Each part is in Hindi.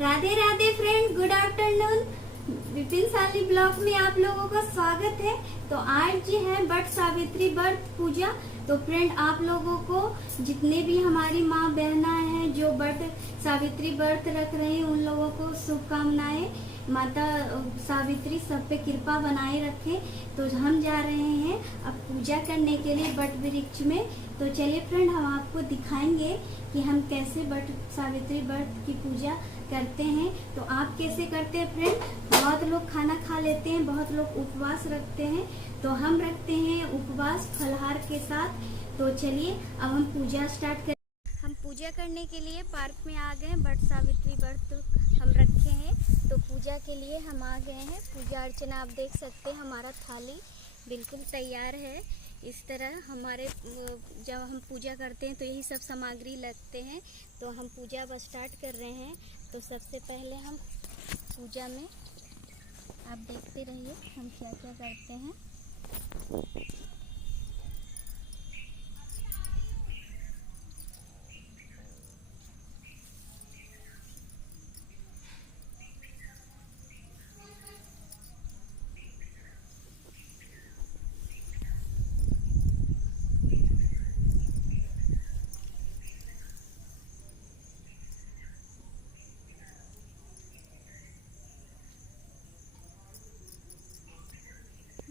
Radhe Radhe friend, good afternoon. Vipin साली ब्लॉग में आप लोगों का स्वागत है। तो आज जी है वट सावित्री व्रत पूजा। तो फ्रेंड, आप लोगों को जितने भी हमारी माँ बहना है जो वट सावित्री व्रत रख रहे हैं, उन लोगों को शुभकामनाएं। माता सावित्री सब पे कृपा बनाए रखे। तो हम जा रहे हैं अब पूजा करने के लिए वट वृक्ष में। तो चलिए फ्रेंड, हम आपको दिखाएंगे कि हम कैसे वट सावित्री व्रत की पूजा करते हैं। तो आप कैसे करते हैं फ्रेंड? बहुत लोग खाना खा लेते हैं, बहुत लोग उपवास रखते हैं। तो हम रखते हैं उपवास फलहार के साथ। तो चलिए अब हम पूजा स्टार्ट करें। हम पूजा करने के लिए पार्क में आ गए। वट सावित्री व्रत हम रखे हैं, तो पूजा के लिए हम आ गए हैं। पूजा अर्चना आप देख सकते हैं, हमारा थाली बिल्कुल तैयार है। इस तरह हमारे जब हम पूजा करते हैं तो यही सब सामग्री लगते हैं। तो हम पूजा अब स्टार्ट कर रहे हैं। तो सबसे पहले हम पूजा में आप देखते रहिए हम क्या क्या करते हैं।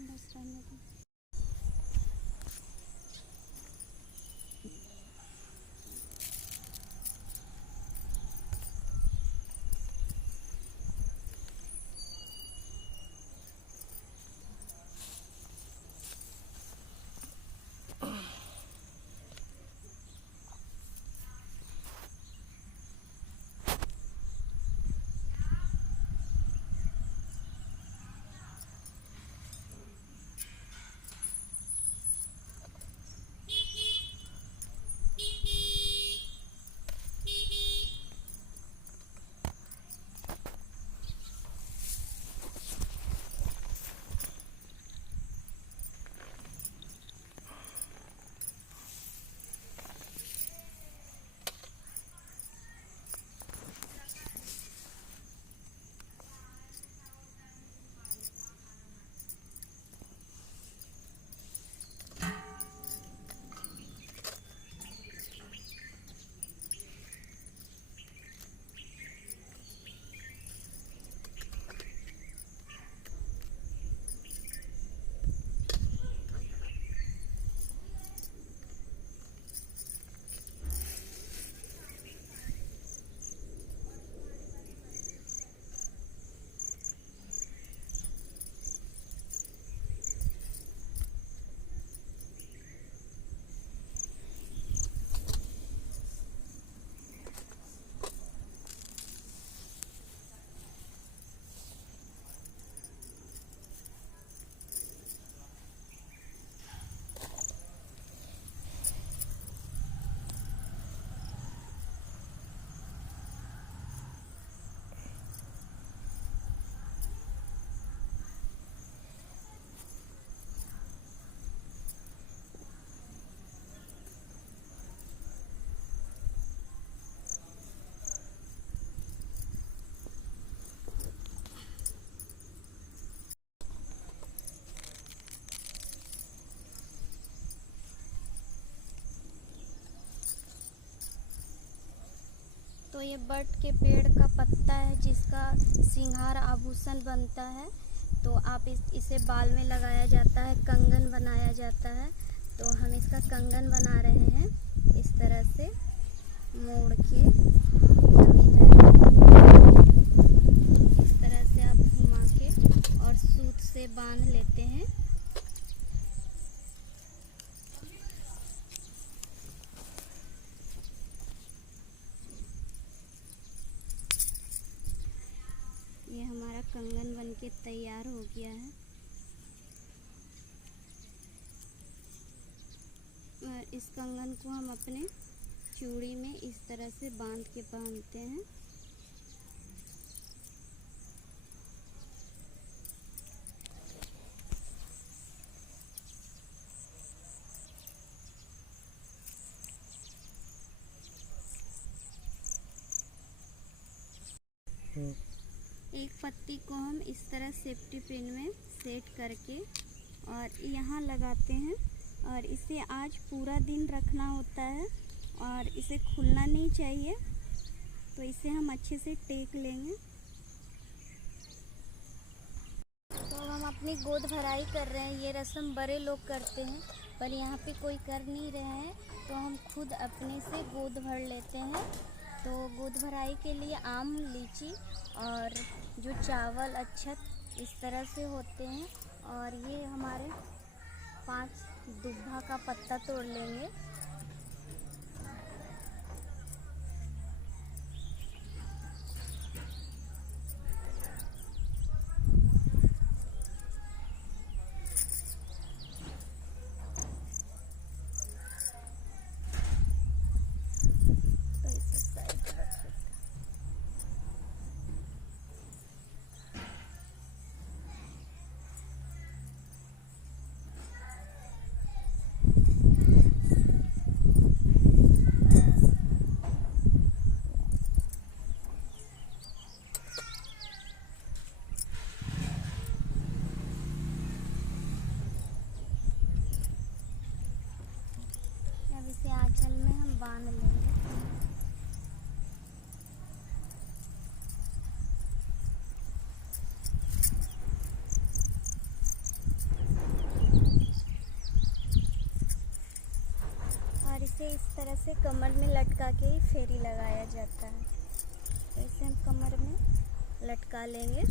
बस रहने दो। तो ये बट के पेड़ का पत्ता है जिसका सिंगार आभूषण बनता है। तो आप इसे बाल में लगाया जाता है, कंगन बनाया जाता है। तो हम इसका कंगन बना रहे हैं इस तरह से मोड़ के। इस तरह से आप घुमा के और सूत से बांध लेते हैं। ये हमारा कंगन बनके तैयार हो गया है। और इस कंगन को हम अपने चूड़ी में इस तरह से बांध के बांधते हैं। एक पत्ती को हम इस तरह सेफ्टी पिन में सेट करके और यहाँ लगाते हैं और इसे आज पूरा दिन रखना होता है और इसे खुलना नहीं चाहिए। तो इसे हम अच्छे से टेक लेंगे। तो हम अपनी गोद भराई कर रहे हैं। ये रस्म बड़े लोग करते हैं पर यहाँ पे कोई कर नहीं रहे हैं, तो हम खुद अपने से गोद भर लेते हैं। तो गोद भराई के लिए आम, लीची और जो चावल, अक्षत इस तरह से होते हैं। और ये हमारे 5 दुब्बा का पत्ता तोड़ लेंगे। अब इसे आंचल में हम बांध लेंगे। और इसे इस तरह से कमर में लटका के ही फेरी लगाया जाता है। तो इसे हम कमर में लटका लेंगे।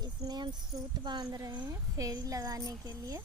इसमें हम सूत बांध रहे हैं फेरी लगाने के लिए।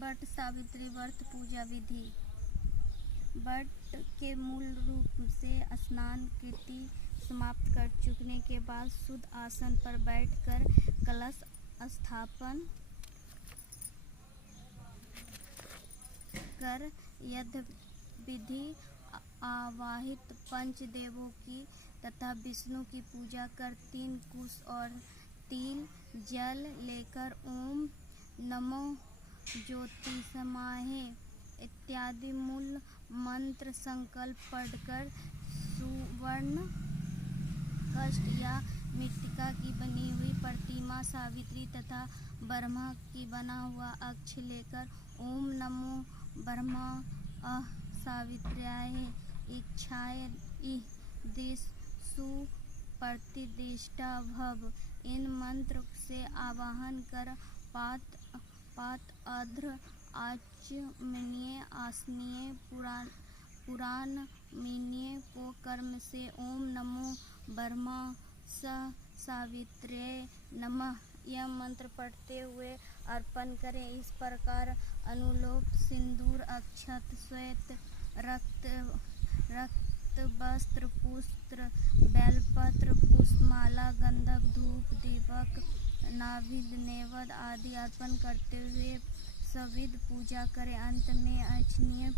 वट सावित्री व्रत पूजा विधि। वट के मूल रूप से स्नान कृति समाप्त कर चुकने के बाद शुद्ध आसन पर बैठकर कलश स्थापन कर यथाविधि आवाहित पंचदेवों की तथा विष्णु की पूजा कर 3 कुश और तिल जल लेकर ओम नमो ज्योतिषमाहे इत्यादि मूल मंत्र संकल्प पढ़कर सुवर्ण कष्ट या मृत्तिका की बनी हुई प्रतिमा सावित्री तथा ब्रह्मा की बना हुआ अक्ष लेकर ओम नमो ब्रह्मा सावित्र्याय इच्छाय दिश सुप्रतिष्ठा भव इन मंत्र से आवाहन कर पात अध्र आचमनीय आसनीय पुराणमीय को कर्म से ओम नमो ब्रह्मा सावित्र्यै नमः यह मंत्र पढ़ते हुए अर्पण करें। इस प्रकार अनुलोप सिंदूर अक्षत श्वेत रक्त वस्त्र पुष्प बेलपत्र पुष्पमाला गंधक धूप दीपक नाभिल नेवद आदि अर्पण करते हुए सविध पूजा करें। अंत में अक्षनीय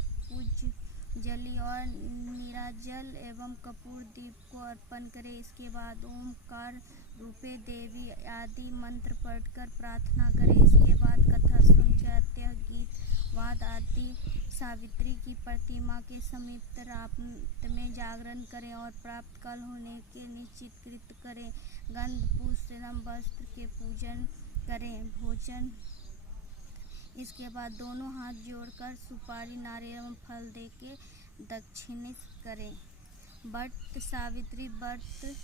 जली और नीराजल एवं कपूर दीप को अर्पण करें। इसके बाद ओमकार रूपे देवी आदि मंत्र पढ़कर प्रार्थना करें। इसके बाद कथा सुनचात्य गीत वाद आदि सावित्री की प्रतिमा के समीप रात में जागरण करें और प्राप्त काल होने के निश्चित कृत करें। गंध पुष्प एवं वस्त्र के पूजन करें। भोजन इसके बाद दोनों हाथ जोड़कर सुपारी नारियल एवं फल देके दक्षिणित करें। वट सावित्री व्रत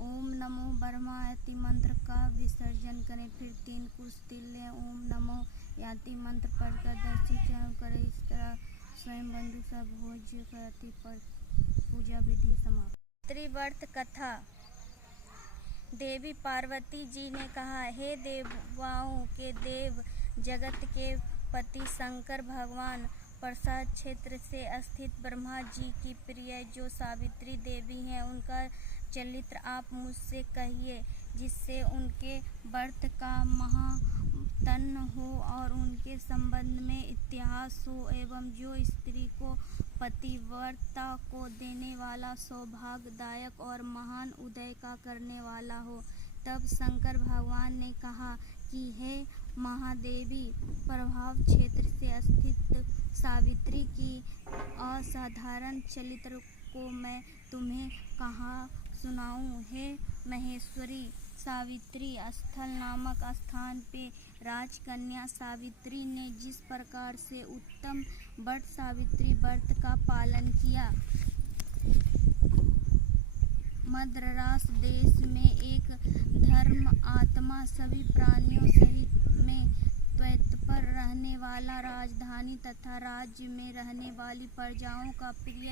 ओम नमो ब्रह्मा यति मंत्र का विसर्जन करें। फिर 3 कुश तिल लें। ओम नमो याति मंत्र पढ़कर दर्शी चरण करें। इस तरह स्वयं बंधु सब भोज करती पर पूजा विधि समाप्त। सावित्री व्रत कथा। देवी पार्वती जी ने कहा, हे देवाओं के देव जगत के पति शंकर भगवान प्रसाद क्षेत्र से स्थित ब्रह्मा जी की प्रिय जो सावित्री देवी हैं उनका चरित्र आप मुझसे कहिए जिससे उनके व्रत का महात्म्य हो और उनके संबंध में इतिहास हो एवं जो स्त्री को पतिव्रता को देने वाला सौभाग्यदायक और महान उदय का करने वाला हो। तब शंकर भगवान ने कहा कि हे महादेवी प्रभाव क्षेत्र से स्थित सावित्री की असाधारण चरित्र को मैं तुम्हें कहाँ सुनाऊं। हे महेश्वरी सावित्री स्थल नामक स्थान पे राजकन्या सावित्री ने जिस प्रकार से उत्तम वट सावित्री व्रत का पालन किया। मद्रास देश में एक धर्म आत्मा सभी प्राणियों सहित में तत्पर रहने वाला राजधानी तथा राज्य में रहने वाली प्रजाओं का प्रिय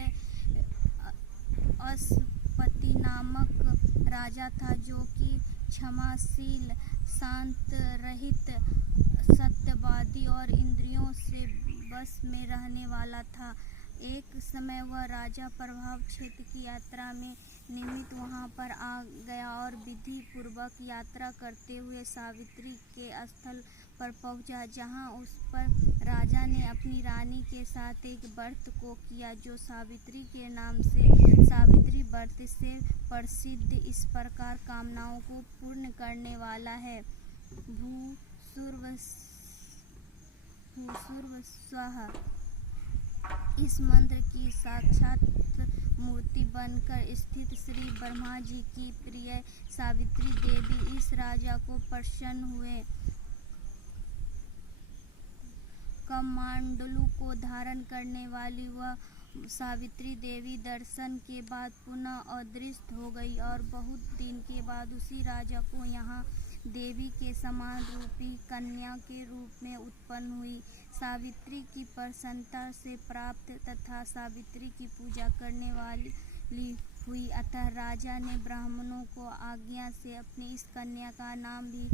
अश्वपति नामक राजा था जो कि क्षमाशील शांत रहित सत्यवादी और इंद्रियों से बस में रहने वाला था। एक समय वह राजा प्रभाव क्षेत्र की यात्रा में निमित्त वहां पर आ गया और विधि पूर्वक यात्रा करते हुए सावित्री के स्थल पर पहुंचा जहां उस पर राजा ने अपनी रानी के साथ एक व्रत को किया जो सावित्री के नाम से सावित्री व्रत से प्रसिद्ध इस प्रकार कामनाओं को पूर्ण करने वाला है। भूसुर्व स्वाहा इस मंत्र की साक्षात मूर्ति बनकर स्थित श्री ब्रह्मा जी की प्रिय सावित्री देवी इस राजा को प्रसन्न हुए। कमंडलू को धारण करने वाली वह सावित्री देवी दर्शन के बाद पुनः अदृश्य हो गई और बहुत दिन के बाद उसी राजा को यहाँ देवी के समान रूपी कन्या के रूप में उत्पन्न हुई। सावित्री की प्रसन्नता से प्राप्त तथा सावित्री की पूजा करने वाली हुई। अतः राजा ने ब्राह्मणों को आज्ञा से अपनी इस कन्या का नाम भी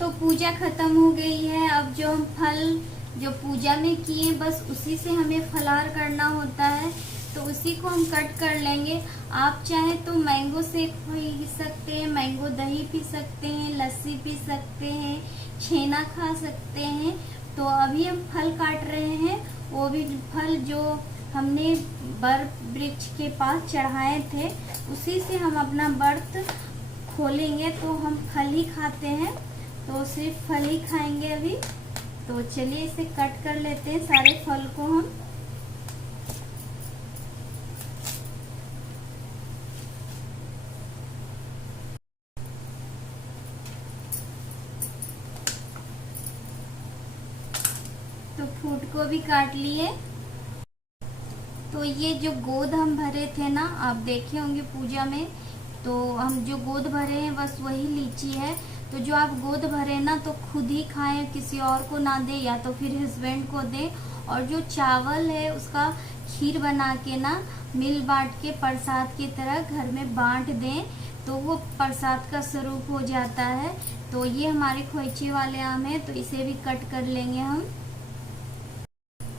तो पूजा खत्म हो गई है। अब जो हम फल जो पूजा में किए बस उसी से हमें फलाहार करना होता है, तो उसी को हम कट कर लेंगे। आप चाहें तो मैंगो शेक पी सकते हैं, मैंगो दही पी सकते हैं, लस्सी पी सकते हैं, छेना खा सकते हैं। तो अभी हम फल काट रहे हैं, वो भी फल जो हमने बर वृक्ष के पास चढ़ाए थे उसी से हम अपना व्रत खोलेंगे। तो हम फल ही खाते हैं, तो सिर्फ फल ही खाएंगे अभी। तो चलिए इसे कट कर लेते हैं सारे फल को हम। तो फ्रूट को भी काट लिए। तो ये जो गोद हम भरे थे ना, आप देखे होंगे पूजा में, तो हम जो गोद भरे हैं बस वही लीची है। तो जो आप गोद भरे ना तो खुद ही खाएं, किसी और को ना दे, या तो फिर हस्बैंड को दे। और जो चावल है उसका खीर बना के ना मिल बांट के प्रसाद की तरह घर में बांट दें, तो वो प्रसाद का स्वरूप हो जाता है। तो ये हमारे खोइचे वाले आम है, तो इसे भी कट कर लेंगे हम।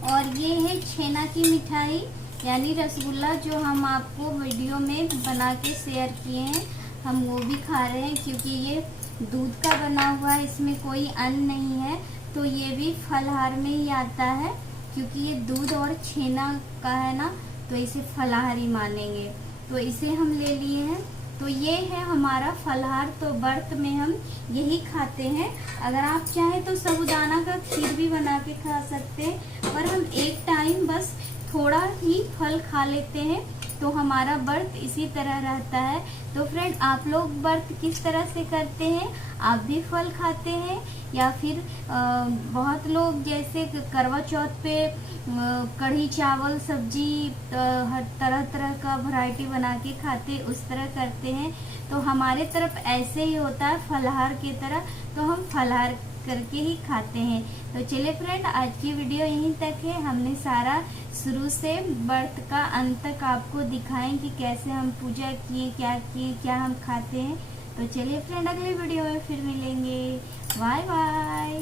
और ये है छेना की मिठाई यानी रसगुल्ला, जो हम आपको वीडियो में बना के शेयर किए हैं, हम वो भी खा रहे हैं क्योंकि ये दूध का बना हुआ है, इसमें कोई अन्न नहीं है। तो ये भी फलाहार में ही आता है क्योंकि ये दूध और छेना का है ना, तो इसे फलाहार ही मानेंगे। तो इसे हम ले लिए हैं। तो ये है हमारा फलाहार। तो व्रत में हम यही खाते हैं। अगर आप चाहें तो साबूदाना का खीर भी बना के खा सकते हैं, पर हम एक टाइम बस थोड़ा ही फल खा लेते हैं, तो हमारा व्रत इसी तरह रहता है। तो फ्रेंड, आप लोग व्रत किस तरह से करते हैं? आप भी फल खाते हैं या फिर बहुत लोग जैसे करवा चौथ पे कढ़ी चावल सब्जी हर तरह तरह का वैरायटी बना के खाते, उस तरह करते हैं। तो हमारे तरफ ऐसे ही होता है फलाहार की तरह, तो हम फलाहार करके ही खाते हैं। तो चलिए फ्रेंड, आज की वीडियो यहीं तक है। हमने सारा शुरू से व्रत का अंत तक आपको दिखाएं कि कैसे हम पूजा किए, क्या हम खाते हैं। तो चलिए फ्रेंड, अगले वीडियो में फिर मिलेंगे। Bye bye.